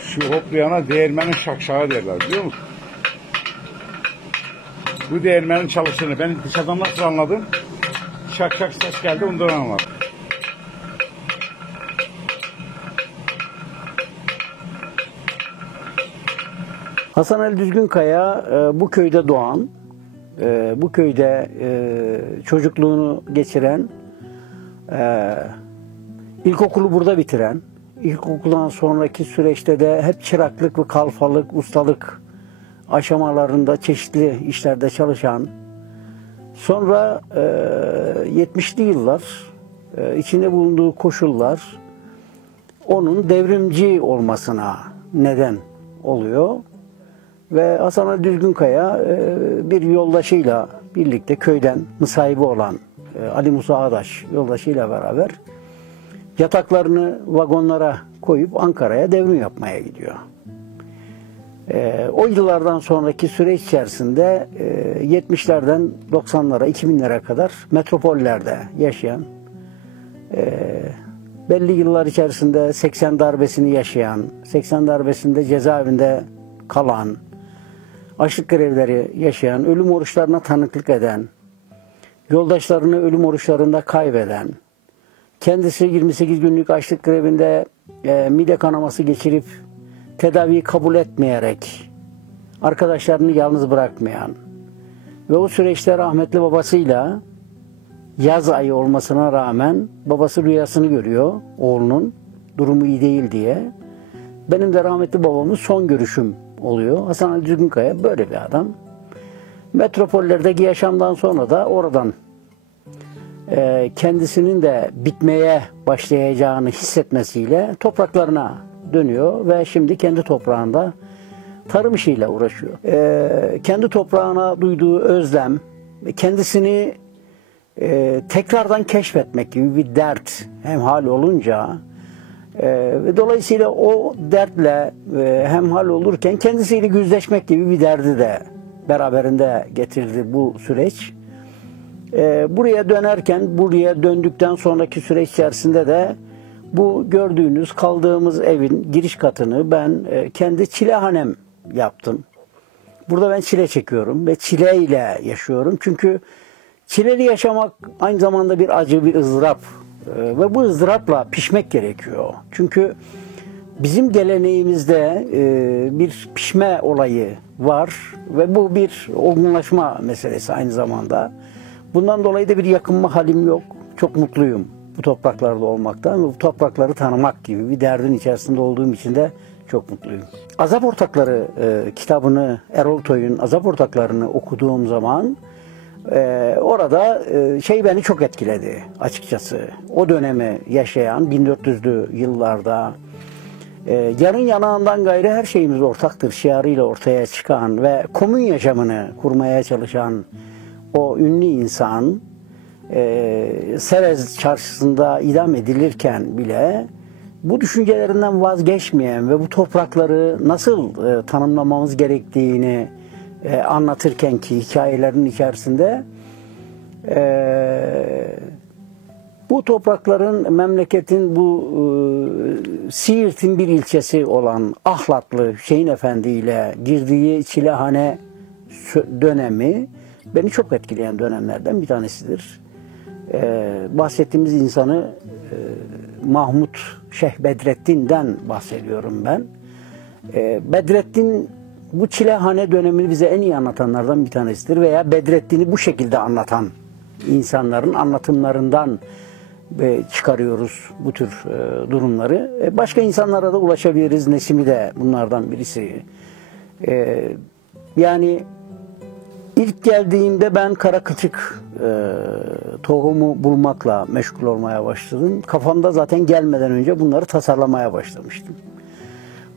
Şu hoplayana değirmenin şakşağı derler, biliyor musun? Bu değirmenin çalıştığını ben dışarıdan nasıl anladım? Şak şak ses geldi, ondan anladım. Hasan Ali Düzgünkaya bu köyde doğan, bu köyde çocukluğunu geçiren, ilkokulu burada bitiren, ilkokuldan sonraki süreçte de hep çıraklık ve kalfalık, ustalık aşamalarında çeşitli işlerde çalışan, sonra 70'li yıllar içinde bulunduğu koşullar onun devrimci olmasına neden oluyor. Ve Hasan Ali Düzgünkaya bir yoldaşıyla birlikte köyden sahibi olan Ali Musa Ağdaş yoldaşıyla beraber yataklarını vagonlara koyup Ankara'ya devrim yapmaya gidiyor. O yıllardan sonraki süreç içerisinde 70'lerden 90'lara, 2000'lere kadar metropollerde yaşayan, belli yıllar içerisinde 80 darbesini yaşayan, 80 darbesinde cezaevinde kalan, açlık grevleri yaşayan, ölüm oruçlarına tanıklık eden, yoldaşlarını ölüm oruçlarında kaybeden, kendisi 28 günlük açlık grevinde mide kanaması geçirip tedaviyi kabul etmeyerek arkadaşlarını yalnız bırakmayan ve o süreçte rahmetli babasıyla yaz ayı olmasına rağmen babası rüyasını görüyor oğlunun durumu iyi değil diye. Benim de rahmetli babamın son görüşüm oluyor. Hasan Ali Düzgünkaya böyle bir adam. Metropollerdeki yaşamdan sonra da oradan kendisinin de bitmeye başlayacağını hissetmesiyle topraklarına dönüyor ve şimdi kendi toprağında tarım işiyle uğraşıyor. Kendi toprağına duyduğu özlem, kendisini tekrardan keşfetmek gibi bir dert hemhal olunca ve dolayısıyla o dertle hemhal olurken kendisiyle yüzleşmek gibi bir derdi de beraberinde getirdi bu süreç. Buraya dönerken, buraya döndükten sonraki süreç içerisinde de bu gördüğünüz kaldığımız evin giriş katını ben kendi çilehanem yaptım. Burada ben çile çekiyorum ve çileyle yaşıyorum. Çünkü çileli yaşamak aynı zamanda bir acı, bir ızdırap. Ve bu ızdırapla pişmek gerekiyor. Çünkü bizim geleneğimizde bir pişme olayı var ve bu bir olgunlaşma meselesi aynı zamanda. Bundan dolayı da bir yakınma halim yok. Çok mutluyum bu topraklarda olmaktan ve bu toprakları tanımak gibi bir derdin içerisinde olduğum için de çok mutluyum. Azap Ortakları kitabını, Erol Toy'un Azap Ortaklarını okuduğum zaman orada beni çok etkiledi açıkçası. O dönemi yaşayan 1400'lü yıllarda yarın yanağından gayrı her şeyimiz ortaktır şiarıyla ortaya çıkan ve komün yaşamını kurmaya çalışan o ünlü insan Serez çarşısında idam edilirken bile bu düşüncelerinden vazgeçmeyen ve bu toprakları nasıl tanımlamamız gerektiğini anlatırken ki hikayelerin içerisinde bu toprakların, memleketin bu Siirt'in bir ilçesi olan Ahlatlı Hüseyin Efendi ile girdiği çilehane dönemi beni çok etkileyen dönemlerden bir tanesidir. Bahsettiğimiz insanı Mahmut Şeyh Bedrettin'den bahsediyorum ben. Bedrettin bu çilehane dönemini bize en iyi anlatanlardan bir tanesidir veya Bedrettin'i bu şekilde anlatan insanların anlatımlarından çıkarıyoruz bu tür durumları. Başka insanlara da ulaşabiliriz. Nesimi de bunlardan birisi. Yani ilk geldiğimde ben kara kılçık tohumu bulmakla meşgul olmaya başladım. Kafamda zaten gelmeden önce bunları tasarlamaya başlamıştım.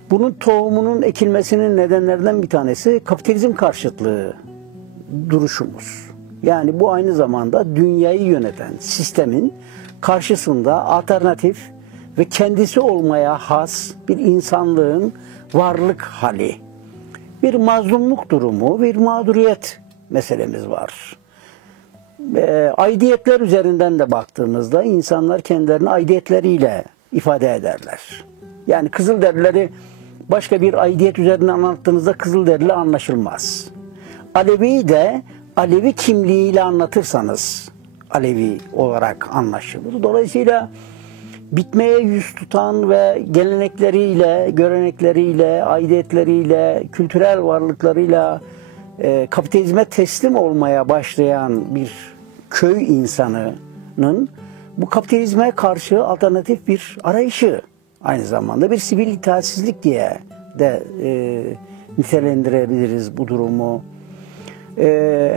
Bunun tohumunun ekilmesinin nedenlerinden bir tanesi kapitalizm karşıtlığı duruşumuz. Yani bu aynı zamanda dünyayı yöneten sistemin karşısında alternatif ve kendisi olmaya has bir insanlığın varlık hali. Bir mazlumluk durumu, bir mağduriyet meselemiz var. Aidiyetler üzerinden de baktığımızda insanlar kendilerini aidiyetleriyle ifade ederler. Yani Kızılderilileri başka bir aidiyet üzerinden anlattığınızda Kızılderili anlaşılmaz. Alevi'yi de Alevi kimliğiyle anlatırsanız Alevi olarak anlaşılır. Dolayısıyla bitmeye yüz tutan ve gelenekleriyle, görenekleriyle, aidiyetleriyle, kültürel varlıklarıyla kapitalizme teslim olmaya başlayan bir köy insanının bu kapitalizme karşı alternatif bir arayışı, aynı zamanda bir sivil itaatsizlik diye de nitelendirebiliriz bu durumu.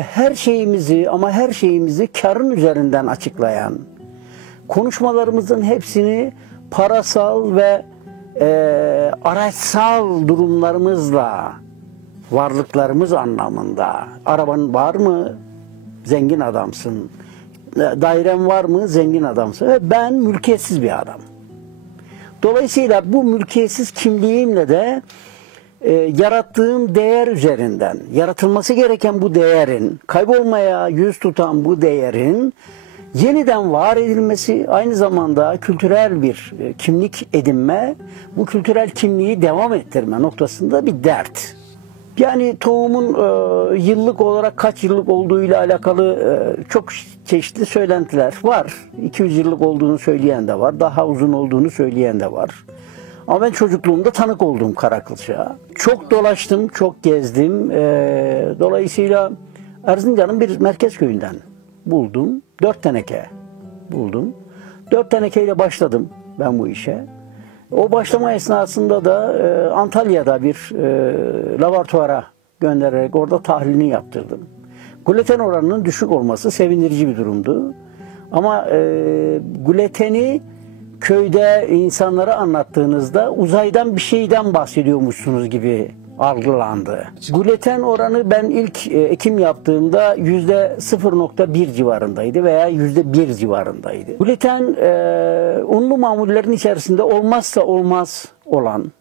Her şeyimizi ama her şeyimizi karın üzerinden açıklayan, konuşmalarımızın hepsini parasal ve araçsal durumlarımızla, varlıklarımız anlamında, araban var mı? Zengin adamsın. Dairen var mı? Zengin adamsın. Ve ben mülkiyetsiz bir adam. Dolayısıyla bu mülkiyetsiz kimliğimle de yarattığım değer üzerinden, yaratılması gereken bu değerin, kaybolmaya yüz tutan bu değerin yeniden var edilmesi, aynı zamanda kültürel bir kimlik edinme, bu kültürel kimliği devam ettirme noktasında bir dert. Yani tohumun yıllık olarak kaç yıllık olduğuyla alakalı çok çeşitli söylentiler var. 200 yıllık olduğunu söyleyen de var, daha uzun olduğunu söyleyen de var. Ama ben çocukluğumda tanık oldum Karakılçık'a. Çok dolaştım, çok gezdim. Dolayısıyla Erzincan'ın bir merkez köyünden buldum. 4 teneke buldum. 4 tenekeyle başladım ben bu işe. O başlama esnasında da Antalya'da bir laboratuvara göndererek orada tahlilini yaptırdım. Gluten oranının düşük olması sevindirici bir durumdu. Ama gluteni köyde insanlara anlattığınızda uzaydan bir şeyden bahsediyormuşsunuz gibi algılandı. Gluten oranı ben ilk ekim yaptığımda %0.1 civarındaydı veya %1 civarındaydı. Gluten unlu mamullerin içerisinde olmazsa olmaz olan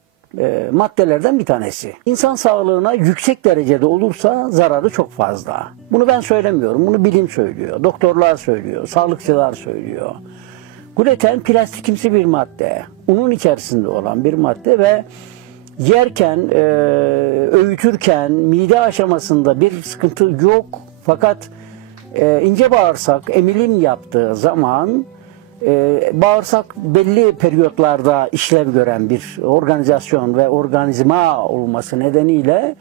maddelerden bir tanesi. İnsan sağlığına yüksek derecede olursa zararı çok fazla. Bunu ben söylemiyorum, bunu bilim söylüyor, doktorlar söylüyor, sağlıkçılar söylüyor. Gluten plastikimsi bir madde, unun içerisinde olan bir madde ve yerken, öğütürken mide aşamasında bir sıkıntı yok. Fakat ince bağırsak emilim yaptığı zaman bağırsak belli periyotlarda işlev gören bir organizasyon ve organizma olması nedeniyle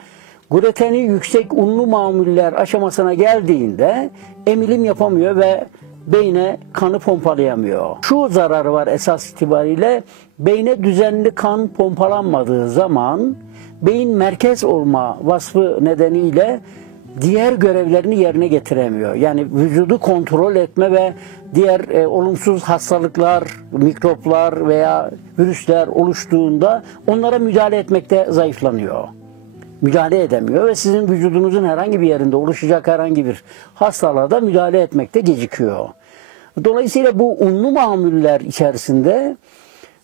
gluteni yüksek unlu mamuller aşamasına geldiğinde emilim yapamıyor ve beyne kanı pompalayamıyor. Şu zararı var esas itibariyle, beyne düzenli kan pompalanmadığı zaman beyin merkez olma vasfı nedeniyle diğer görevlerini yerine getiremiyor. Yani vücudu kontrol etme ve diğer olumsuz hastalıklar, mikroplar veya virüsler oluştuğunda onlara müdahale etmekte zayıflanıyor. Müdahale edemiyor ve sizin vücudunuzun herhangi bir yerinde oluşacak herhangi bir hastalığa da müdahale etmekte gecikiyor. Dolayısıyla bu unlu mamuller içerisinde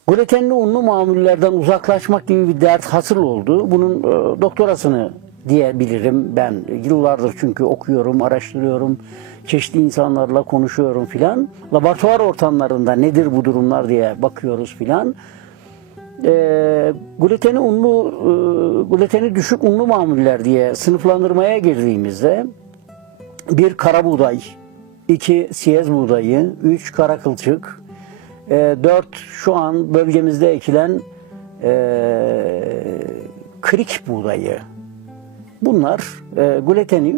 glutenli unlu mamullerden uzaklaşmak gibi bir dert hasıl oldu. Bunun doktorasını diyebilirim ben. Yıllardır çünkü okuyorum, araştırıyorum, çeşitli insanlarla konuşuyorum filan. Laboratuvar ortamlarında nedir bu durumlar diye bakıyoruz filan. Gluteni düşük unlu mamuller diye sınıflandırmaya girdiğimizde 1 kara buğday, 2 siyez buğdayı, 3 kara kılçık, 4 şu an bölgemizde ekilen krik buğdayı. Bunlar gluteni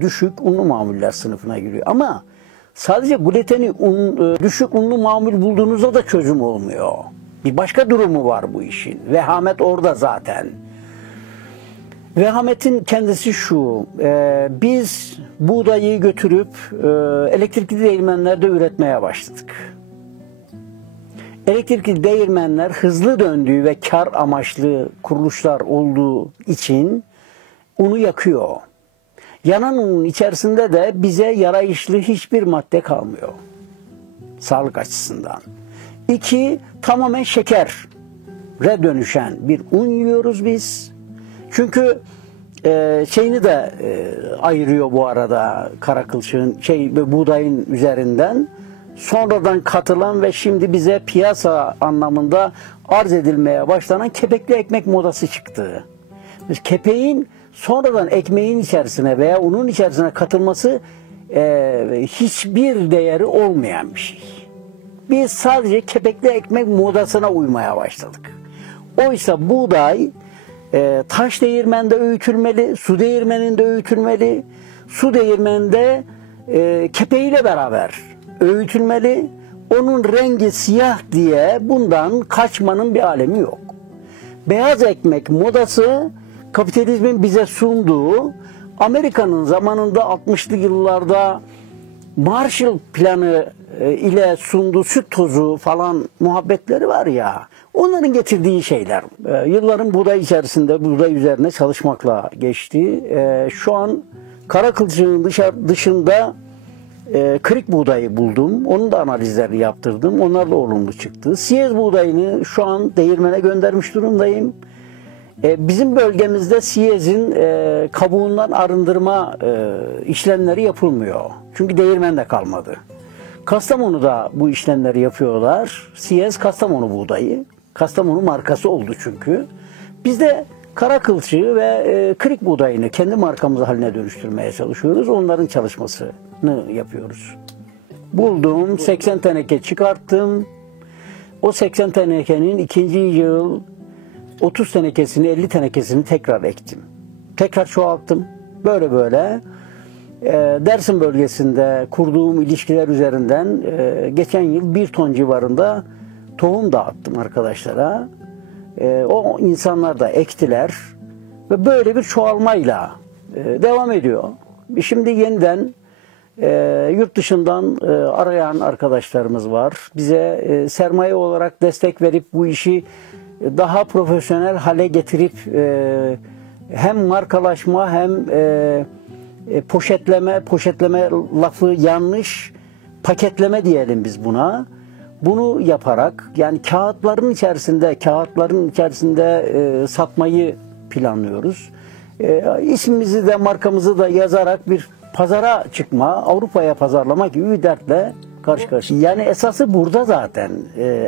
düşük unlu mamuller sınıfına giriyor. Ama sadece gluteni düşük unlu mamul bulduğunuzda da çözüm olmuyor. Bir başka durumu var bu işin. Vehamet orada zaten. Vehametin kendisi şu. Biz buğdayı götürüp elektrikli değirmenlerde üretmeye başladık. Elektrikli değirmenler hızlı döndüğü ve kar amaçlı kuruluşlar olduğu için unu yakıyor. Yanan unun içerisinde de bize yarayışlı hiçbir madde kalmıyor. Sağlık açısından. 2, tamamen şekere dönüşen bir un yiyoruz biz. Çünkü şeyini de ayırıyor bu arada kara kılçığın, buğdayın üzerinden sonradan katılan ve şimdi bize piyasa anlamında arz edilmeye başlanan kepekli ekmek modası çıktı. Kepeğin sonradan ekmeğin içerisine veya unun içerisine katılması hiçbir değeri olmayan bir şey. Biz sadece kepekli ekmek modasına uymaya başladık. Oysa buğday taş değirmende öğütülmeli, su değirmeninde öğütülmeli, su değirmeninde kepeğiyle beraber öğütülmeli. Onun rengi siyah diye bundan kaçmanın bir alemi yok. Beyaz ekmek modası kapitalizmin bize sunduğu, Amerika'nın zamanında 60'lı yıllarda Marshall Planı ile sunduğu süt tozu falan muhabbetleri var ya, onların getirdiği şeyler. Yılların buğday içerisinde, buğday üzerine çalışmakla geçti. Şu an kara kılçığın dışında kırık buğdayı buldum. Onun da analizlerini yaptırdım. Onlar da olumlu çıktı. Siyez buğdayını şu an değirmene göndermiş durumdayım. Bizim bölgemizde siyezin kabuğundan arındırma işlemleri yapılmıyor. Çünkü değirmen kalmadı. Kastamonu'da bu işlemleri yapıyorlar. Siyez Kastamonu buğdayı. Kastamonu markası oldu çünkü. Biz de kara kılçığı ve kırık buğdayını kendi markamız haline dönüştürmeye çalışıyoruz. Onların çalışmasını yapıyoruz. Buldum, 80 teneke çıkarttım. O 80 tenekenin ikinci yıl 30 tenekesini, 50 tenekesini tekrar ektim. Tekrar çoğalttım. Böyle böyle Dersim bölgesinde kurduğum ilişkiler üzerinden geçen yıl 1 ton civarında tohum dağıttım arkadaşlara. O insanlar da ektiler ve böyle bir çoğalmayla devam ediyor. Şimdi yeniden yurt dışından arayan arkadaşlarımız var. Bize sermaye olarak destek verip bu işi daha profesyonel hale getirip hem markalaşma hem poşetleme lafı yanlış, paketleme diyelim biz buna. Bunu yaparak yani kağıtların içerisinde satmayı planlıyoruz. İsmimizi de markamızı da yazarak bir pazara çıkma, Avrupa'ya pazarlama gibi bir dertle karşı karşıya. Yani esası burada zaten.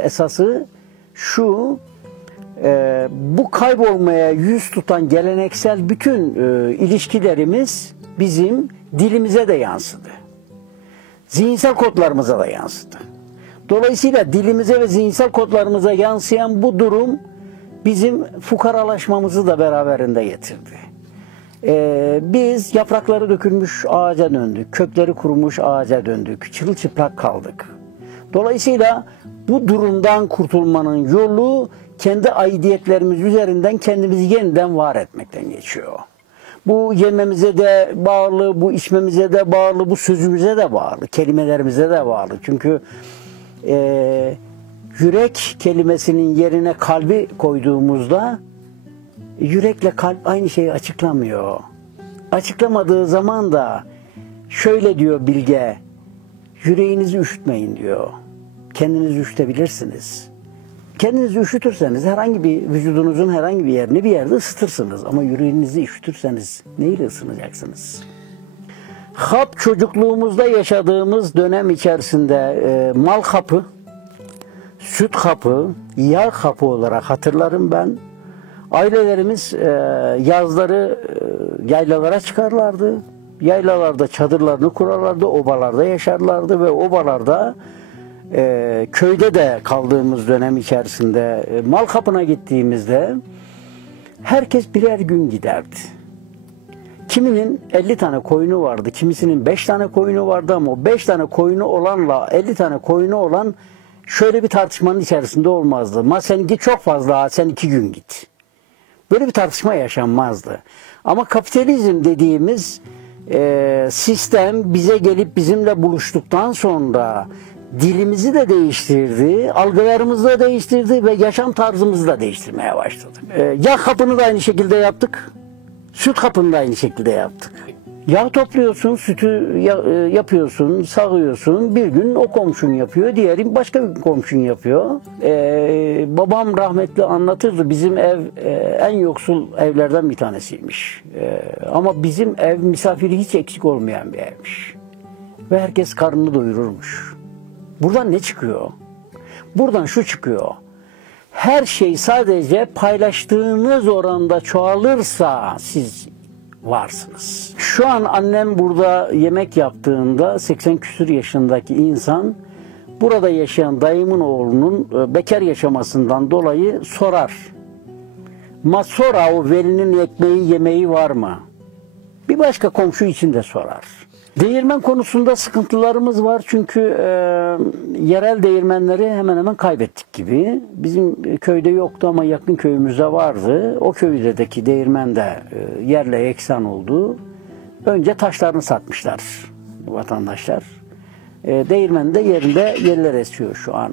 Esası şu, bu kaybolmaya yüz tutan geleneksel bütün ilişkilerimiz bizim dilimize de yansıdı. Zihinsel kodlarımıza da yansıdı. Dolayısıyla dilimize ve zihinsel kodlarımıza yansıyan bu durum bizim fukaralaşmamızı da beraberinde getirdi. Biz yaprakları dökülmüş ağaca döndük, kökleri kurumuş ağaca döndük, çırılçıplak kaldık. Dolayısıyla bu durumdan kurtulmanın yolu kendi aidiyetlerimiz üzerinden kendimizi yeniden var etmekten geçiyor. Bu yememize de bağlı, bu içmemize de bağlı, bu sözümüze de bağlı, kelimelerimize de bağlı. Çünkü yürek kelimesinin yerine kalbi koyduğumuzda yürekle kalp aynı şeyi açıklamıyor. Açıklamadığı zaman da şöyle diyor bilge, yüreğinizi üşütmeyin diyor. Kendinizi üşütebilirsiniz. Kendinizi üşütürseniz vücudunuzun herhangi bir yerini bir yerde ısıtırsınız. Ama yüreğinizi üşütürseniz neyle ısınacaksınız? Hap çocukluğumuzda yaşadığımız dönem içerisinde mal hapı, süt hapı, yağ hapı olarak hatırlarım ben. Ailelerimiz yazları yaylalara çıkarlardı. Yaylalarda çadırlarını kurarlardı, obalarda yaşarlardı ve obalarda köyde de kaldığımız dönem içerisinde mal kapına gittiğimizde herkes birer gün giderdi. Kiminin 50 tane koyunu vardı, kimisinin 5 tane koyunu vardı ama o 5 tane koyunu olanla 50 tane koyunu olan şöyle bir tartışmanın içerisinde olmazdı. Ma seninki çok fazla, sen 2 gün git. Böyle bir tartışma yaşanmazdı. Ama kapitalizm dediğimiz sistem bize gelip bizimle buluştuktan sonra dilimizi de değiştirdi, algılarımızı da değiştirdi ve yaşam tarzımızı da değiştirmeye başladı. Yağ kapını da aynı şekilde yaptık, süt kapını da aynı şekilde yaptık. Yağ topluyorsun, sütü yapıyorsun, sağıyorsun. Bir gün o komşun yapıyor, diğeri başka bir komşun yapıyor. Babam rahmetli anlatırdı, bizim ev en yoksul evlerden bir tanesiymiş. Ama bizim ev misafiri hiç eksik olmayan bir evmiş. Ve herkes karnını doyururmuş. Buradan ne çıkıyor? Buradan şu çıkıyor. Her şey sadece paylaştığınız oranda çoğalırsa siz varsınız. Şu an annem burada yemek yaptığında 80 küsur yaşındaki insan burada yaşayan dayımın oğlunun bekar yaşamasından dolayı sorar. Sonra o velinin ekmeği yemeği var mı? Bir başka komşu için de sorar. Değirmen konusunda sıkıntılarımız var çünkü yerel değirmenleri hemen hemen kaybettik gibi. Bizim köyde yoktu ama yakın köyümüzde vardı. O köydeki değirmen de yerle eksan oldu. Önce taşlarını satmışlar vatandaşlar. Değirmen de yerinde yerler esiyor şu an.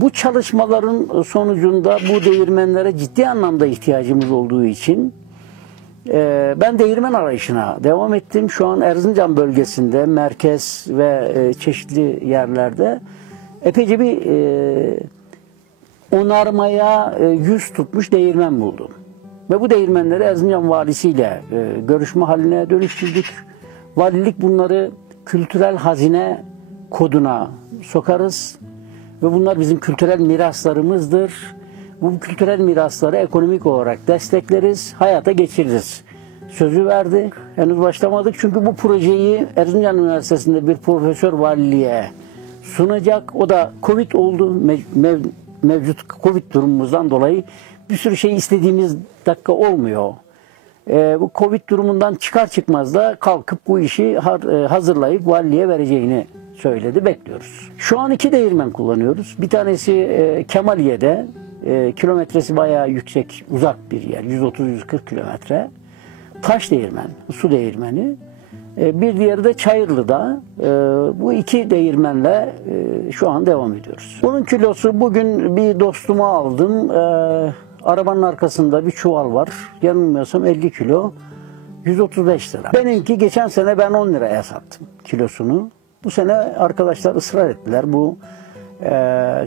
Bu çalışmaların sonucunda bu değirmenlere ciddi anlamda ihtiyacımız olduğu için ben değirmen arayışına devam ettim. Şu an Erzincan bölgesinde, merkez ve çeşitli yerlerde epeyce bir onarmaya yüz tutmuş değirmen buldum. Ve bu değirmenleri Erzincan valisiyle görüşme haline dönüştürdük. Valilik bunları kültürel hazine koduna sokarız ve bunlar bizim kültürel miraslarımızdır. Bu kültürel mirasları ekonomik olarak destekleriz, hayata geçiririz. Sözü verdi. Henüz başlamadık çünkü bu projeyi Erzincan Üniversitesi'nde bir profesör valiliğe sunacak. O da Covid oldu. Mevcut Covid durumumuzdan dolayı bir sürü şey istediğimiz dakika olmuyor. Bu Covid durumundan çıkar çıkmaz da kalkıp bu işi hazırlayıp valiliğe vereceğini söyledi. Bekliyoruz. Şu an 2 değirmen kullanıyoruz. Bir tanesi Kemaliye'de. Kilometresi bayağı yüksek, uzak bir yer. 130-140 kilometre. Taş değirmen, su değirmeni. Bir diğeri de Çayırlı'da. Bu 2 değirmenle şu an devam ediyoruz. Bunun kilosu bugün bir dostuma aldım. Arabanın arkasında bir çuval var. Yanılmıyorsam 50 kilo. 135 lira. Benimki geçen sene ben 10 liraya sattım kilosunu. Bu sene arkadaşlar ısrar ettiler. Bu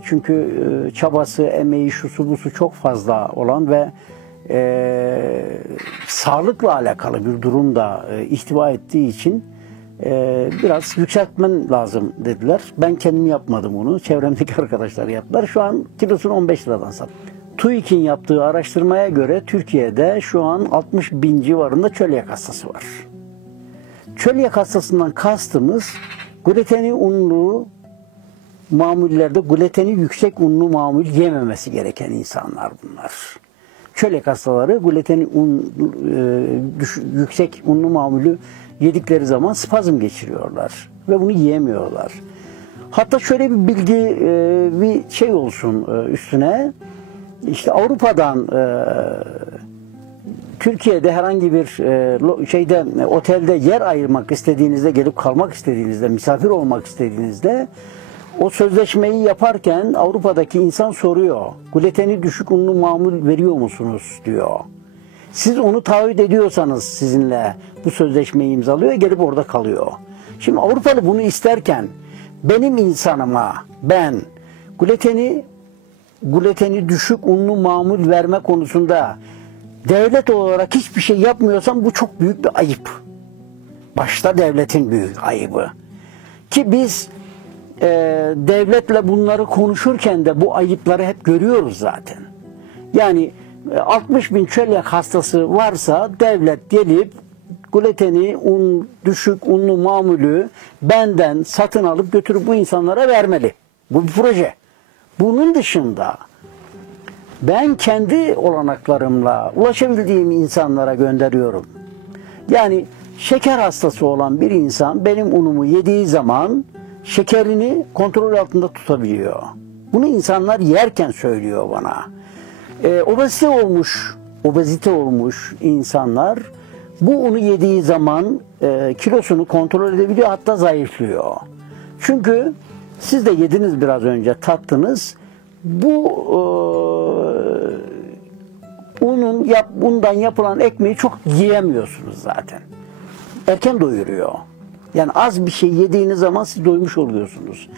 çünkü çabası, emeği, şusu busu çok fazla olan ve sağlıkla alakalı bir durum da ihtiva ettiği için biraz yükseltmen lazım dediler. Ben kendim yapmadım onu. Çevremdeki arkadaşlar yaptılar. Şu an kilosunu 15 liradan sattım. TÜİK'in yaptığı araştırmaya göre Türkiye'de şu an 60 bin civarında çölyak hastası var. Çölyak hastasından kastımız gluteni unlu mamullerde gluteni yüksek unlu mamul yememesi gereken insanlar bunlar. Çölyak hastaları gluteni yüksek unlu mamulü yedikleri zaman spazm geçiriyorlar ve bunu yiyemiyorlar. Hatta şöyle bir bilgi, bir şey olsun üstüne. İşte Avrupa'dan Türkiye'de herhangi bir şeyde otelde yer ayırmak istediğinizde, gelip kalmak istediğinizde, misafir olmak istediğinizde o sözleşmeyi yaparken Avrupa'daki insan soruyor. Gluteni düşük unlu mamul veriyor musunuz diyor. Siz onu taahhüt ediyorsanız sizinle bu sözleşmeyi imzalıyor, gelip orada kalıyor. Şimdi Avrupalı bunu isterken benim insanıma ben gluteni düşük unlu mamul verme konusunda devlet olarak hiçbir şey yapmıyorsam bu çok büyük bir ayıp. Başta devletin büyük ayıbı. Ki biz devletle bunları konuşurken de bu ayıpları hep görüyoruz zaten. Yani 60 bin çölyak hastası varsa devlet gelip gluteni, düşük unlu mamulü benden satın alıp götürüp bu insanlara vermeli. Bu bir proje. Bunun dışında ben kendi olanaklarımla ulaşabildiğim insanlara gönderiyorum. Yani şeker hastası olan bir insan benim unumu yediği zaman şekerini kontrol altında tutabiliyor. Bunu insanlar yerken söylüyor bana. Obezite olmuş insanlar bu unu yediği zaman kilosunu kontrol edebiliyor, hatta zayıflıyor. Çünkü siz de yediniz, biraz önce tattınız. Bu bundan yapılan ekmeği çok yiyemiyorsunuz zaten. Erken doyuruyor. Yani az bir şey yediğiniz zaman siz doymuş oluyorsunuz.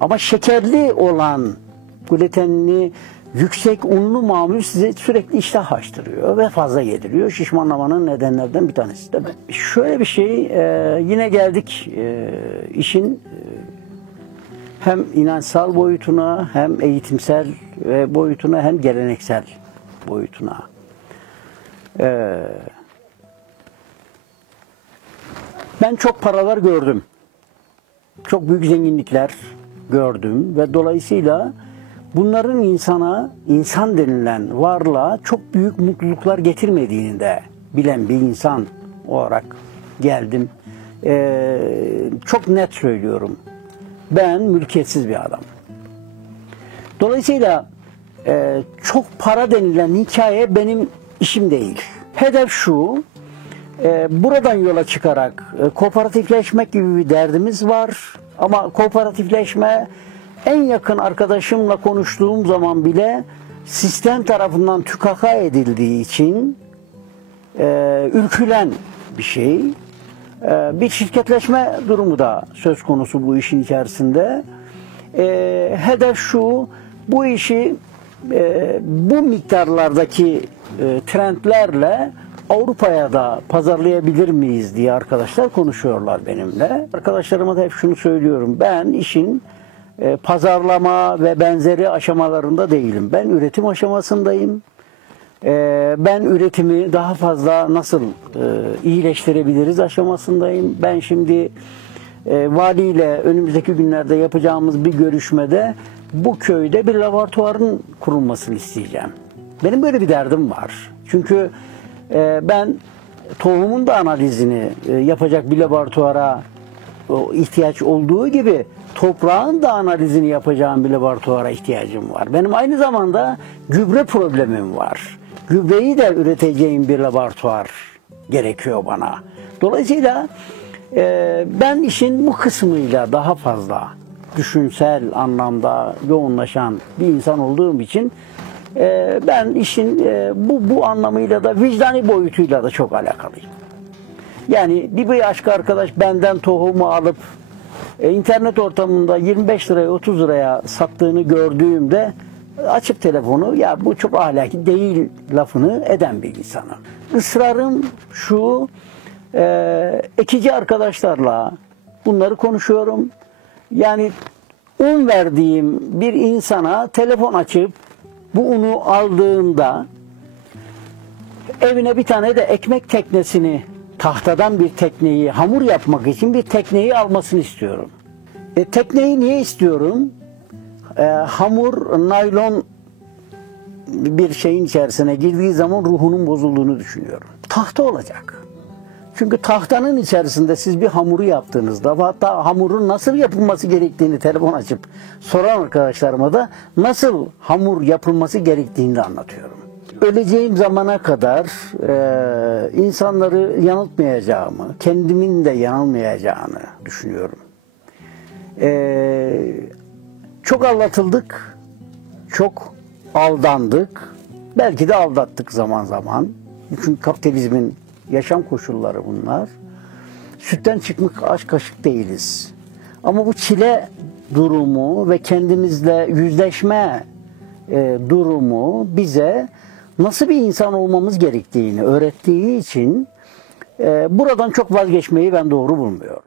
Ama şekerli olan, glutenli, yüksek unlu mamul size sürekli iştah açtırıyor ve fazla yediriyor. Şişmanlamanın nedenlerden bir tanesi de bu. Şöyle bir şey, yine geldik işin hem inançsal boyutuna, hem eğitimsel boyutuna, hem geleneksel boyutuna. Ben çok paralar gördüm. Çok büyük zenginlikler gördüm ve dolayısıyla bunların insan denilen varlığa çok büyük mutluluklar getirmediğini de bilen bir insan olarak geldim. Çok net söylüyorum. Ben mülkiyetsiz bir adam. Dolayısıyla çok para denilen hikaye benim işim değil. Hedef şu, buradan yola çıkarak kooperatifleşmek gibi bir derdimiz var. Ama kooperatifleşme, en yakın arkadaşımla konuştuğum zaman bile sistem tarafından tükaka edildiği için ürkülen bir şey. Bir şirketleşme durumu da söz konusu bu işin içerisinde. Hedef şu, bu işi bu miktarlardaki trendlerle Avrupa'ya da pazarlayabilir miyiz diye arkadaşlar konuşuyorlar benimle. Arkadaşlarıma da hep şunu söylüyorum. Ben işin pazarlama ve benzeri aşamalarında değilim. Ben üretim aşamasındayım. Ben üretimi daha fazla nasıl iyileştirebiliriz aşamasındayım. Ben şimdi valiyle önümüzdeki günlerde yapacağımız bir görüşmede bu köyde bir laboratuvarın kurulmasını isteyeceğim. Benim böyle bir derdim var. Çünkü ben tohumun da analizini yapacak bir laboratuvara ihtiyaç olduğu gibi toprağın da analizini yapacağım bir laboratuvara ihtiyacım var. Benim aynı zamanda gübre problemim var. Gübreyi de üreteceğim bir laboratuvar gerekiyor bana. Dolayısıyla ben işin bu kısmıyla daha fazla düşünsel anlamda yoğunlaşan bir insan olduğum için ben işin bu anlamıyla da vicdani boyutuyla da çok alakalıyım. Yani bir başka arkadaş benden tohumu alıp internet ortamında 25 liraya 30 liraya sattığını gördüğümde açıp telefonu, ya bu çok ahlaki değil lafını eden bir insanım. Israrım şu, ekici arkadaşlarla bunları konuşuyorum. Yani un verdiğim bir insana telefon açıp bu unu aldığında evine bir tane de ekmek teknesini, tahtadan bir tekneyi, hamur yapmak için bir tekneyi almasını istiyorum. Tekneyi niye istiyorum? Hamur, naylon bir şeyin içerisine girdiği zaman ruhunun bozulduğunu düşünüyorum. Tahta olacak. Çünkü tahtanın içerisinde siz bir hamuru yaptığınızda, hatta hamurun nasıl yapılması gerektiğini telefon açıp soran arkadaşlarıma da nasıl hamur yapılması gerektiğini de anlatıyorum. Öleceğim zamana kadar insanları yanıltmayacağımı, kendimin de yanılmayacağını düşünüyorum. Çok aldatıldık, çok aldandık, belki de aldattık zaman zaman. Çünkü kapitalizmin yaşam koşulları bunlar. Sütten çıkmış aç kaşık değiliz. Ama bu çile durumu ve kendimizle yüzleşme durumu bize nasıl bir insan olmamız gerektiğini öğrettiği için buradan çok vazgeçmeyi ben doğru bulmuyorum.